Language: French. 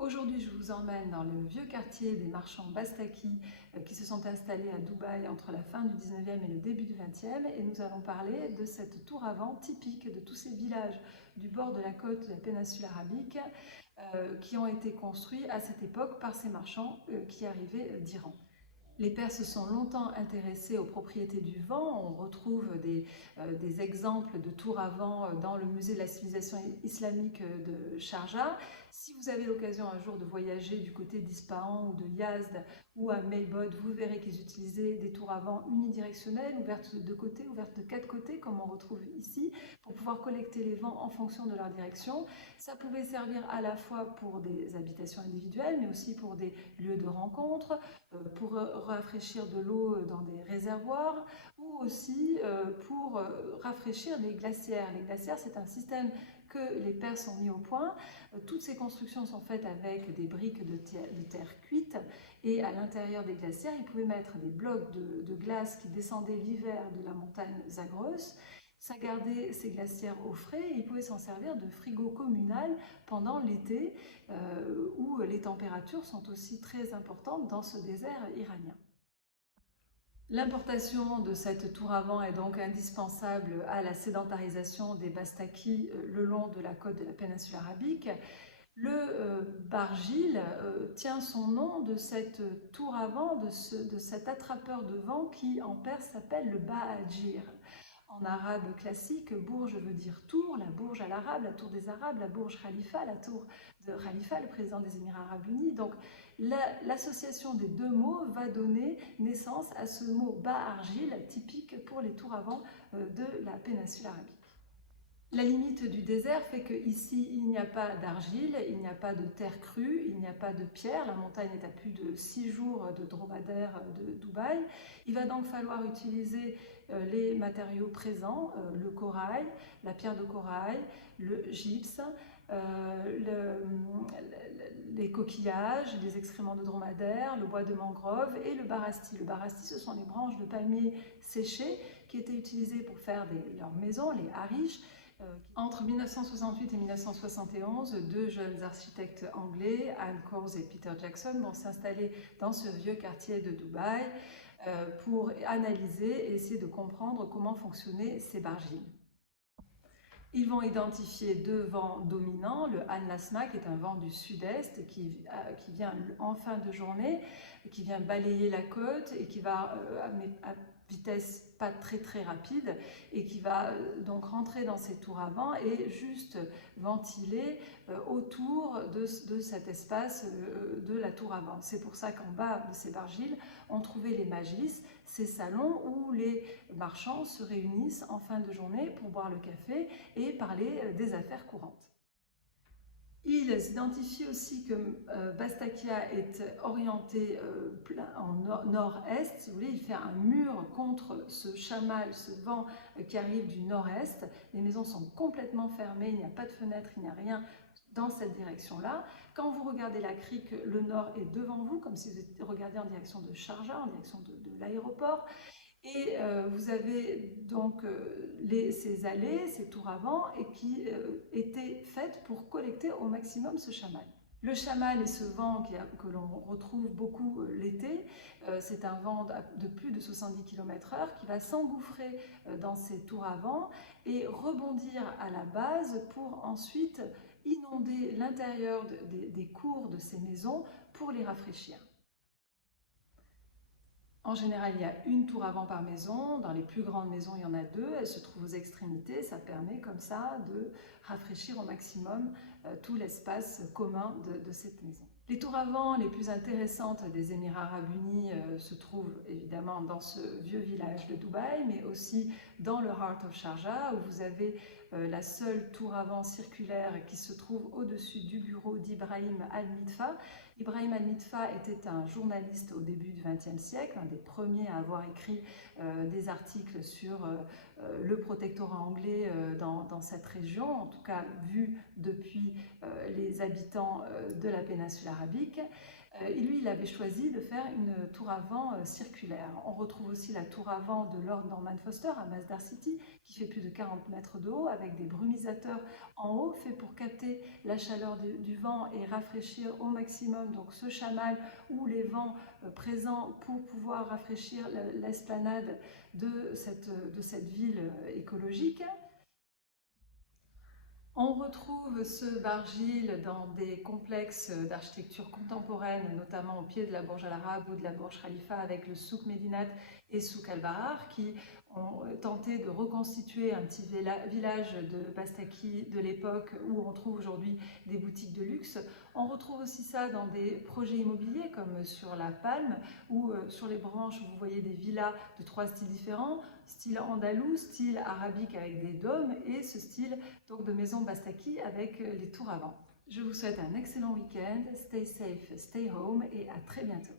Aujourd'hui, je vous emmène dans le vieux quartier des marchands Bastaki qui se sont installés à Dubaï entre la fin du 19e et le début du 20e, et nous allons parler de cette tour à vent typique de tous ces villages du bord de la côte de la péninsule arabique qui ont été construits à cette époque par ces marchands qui arrivaient d'Iran. Les Perses sont longtemps intéressés aux propriétés du vent. On retrouve des exemples de tours à vent dans le musée de la civilisation islamique de Sharjah. Si vous avez l'occasion un jour de voyager du côté d'Ispahan ou de Yazd ou à Meybod, vous verrez qu'ils utilisaient des tours à vent unidirectionnelles, ouvertes de deux côtés, ouvertes de quatre côtés, comme on retrouve ici, pour pouvoir collecter les vents en fonction de leur direction. Ça pouvait servir à la fois pour des habitations individuelles, mais aussi pour des lieux de rencontre, pour rafraîchir de l'eau dans des réservoirs, ou aussi pour rafraîchir des glacières. Les glacières, c'est un système que les Perses ont mis au point. Toutes ces constructions sont faites avec des briques de terre cuite, et à l'intérieur des glacières, ils pouvaient mettre des blocs de glace qui descendaient l'hiver de la montagne Zagros. Ça gardait ces glacières au frais, et ils pouvaient s'en servir de frigo communal pendant l'été, où les températures sont aussi très importantes dans ce désert iranien. L'importation de cette tour à vent est donc indispensable à la sédentarisation des Bastaki le long de la côte de la péninsule arabique. Le Barjil tient son nom de cette tour à vent, de cet attrapeur de vent qui en perse s'appelle le Ba'ajir. En arabe classique, Bourge veut dire tour, la Bourge à l'arabe, la tour des Arabes, la Bourge Khalifa, la tour de Khalifa, le président des Émirats Arabes Unis. Donc l'association des deux mots va donner naissance à ce mot Ba'arjil, typique pour les tours à vent de la péninsule arabique. La limite du désert fait qu'ici, il n'y a pas d'argile, il n'y a pas de terre crue, il n'y a pas de pierre. La montagne est à plus de 6 jours de dromadaire de Dubaï. Il va donc falloir utiliser les matériaux présents, le corail, la pierre de corail, le gypse, les coquillages, les excréments de dromadaire, le bois de mangrove et le barasti. Le barasti, ce sont les branches de palmier séchées qui étaient utilisées pour faire leurs maisons, les harish. Entre 1968 et 1971, deux jeunes architectes anglais, Anne Course et Peter Jackson, vont s'installer dans ce vieux quartier de Dubaï pour analyser et essayer de comprendre comment fonctionnaient ces bargiles. Ils vont identifier deux vents dominants, le Al-Nasma qui est un vent du sud-est qui vient en fin de journée, qui vient balayer la côte et qui va à vitesse pas très rapide et qui va donc rentrer dans ces tours à vent et juste ventiler autour de cet espace de la tour à vent. C'est pour ça qu'en bas de ces bargiles, on trouvait les majlis, ces salons où les marchands se réunissent en fin de journée pour boire le café et parler des affaires courantes. Il s'identifie aussi que Bastakia est orienté en nord-est. Si vous voulez, il fait un mur contre ce chamal, ce vent qui arrive du nord-est. Les maisons sont complètement fermées, il n'y a pas de fenêtre, il n'y a rien dans cette direction-là. Quand vous regardez la crique, le nord est devant vous, comme si vous regardiez en direction de Sharjah, en direction de l'aéroport. Et vous avez donc ces allées, ces tours à vent, et qui étaient faites pour collecter au maximum ce chamal. Le chamal est ce vent que l'on retrouve beaucoup l'été. C'est un vent de plus de 70 km/h qui va s'engouffrer dans ces tours à vent et rebondir à la base pour ensuite inonder l'intérieur des cours de ces maisons pour les rafraîchir. En général, il y a une tour à vent par maison. Dans les plus grandes maisons, il y en a deux. Elles se trouvent aux extrémités. Ça permet comme ça de rafraîchir au maximum tout l'espace commun de cette maison. Les tours à vent les plus intéressantes des Émirats Arabes Unis se trouvent évidemment dans ce vieux village de Dubaï, mais aussi dans le Heart of Sharjah, où vous avez la seule tour à vent circulaire qui se trouve au-dessus du bureau d'Ibrahim Al-Midfa. Ibrahim Al-Midfa était un journaliste au début du XXe siècle, un des premiers à avoir écrit des articles sur le protectorat anglais dans cette région, en tout cas vu depuis les habitants de la péninsule arabique. Et lui, il avait choisi de faire une tour à vent circulaire. On retrouve aussi la tour à vent de Lord Norman Foster à Masdar City, qui fait plus de 40 mètres de haut, avec des brumisateurs en haut, faits pour capter la chaleur du vent et rafraîchir au maximum donc ce chamal ou les vents présents pour pouvoir rafraîchir l'esplanade de cette ville écologique. On retrouve ce Barjil dans des complexes d'architecture contemporaine, notamment au pied de la Burj Al Arab ou de la Burj Khalifa, avec le Souk Medinat et Souk Al Bahar, qui ont tenté de reconstituer un petit village de Bastaki de l'époque où on trouve aujourd'hui des boutiques de luxe. On retrouve aussi ça dans des projets immobiliers comme sur la Palme, où sur les branches vous voyez des villas de 3 styles différents, style andalou, style arabique avec des dômes et ce style donc de maison Bastaki avec les tours à vent. Je vous souhaite un excellent week-end, stay safe, stay home et à très bientôt.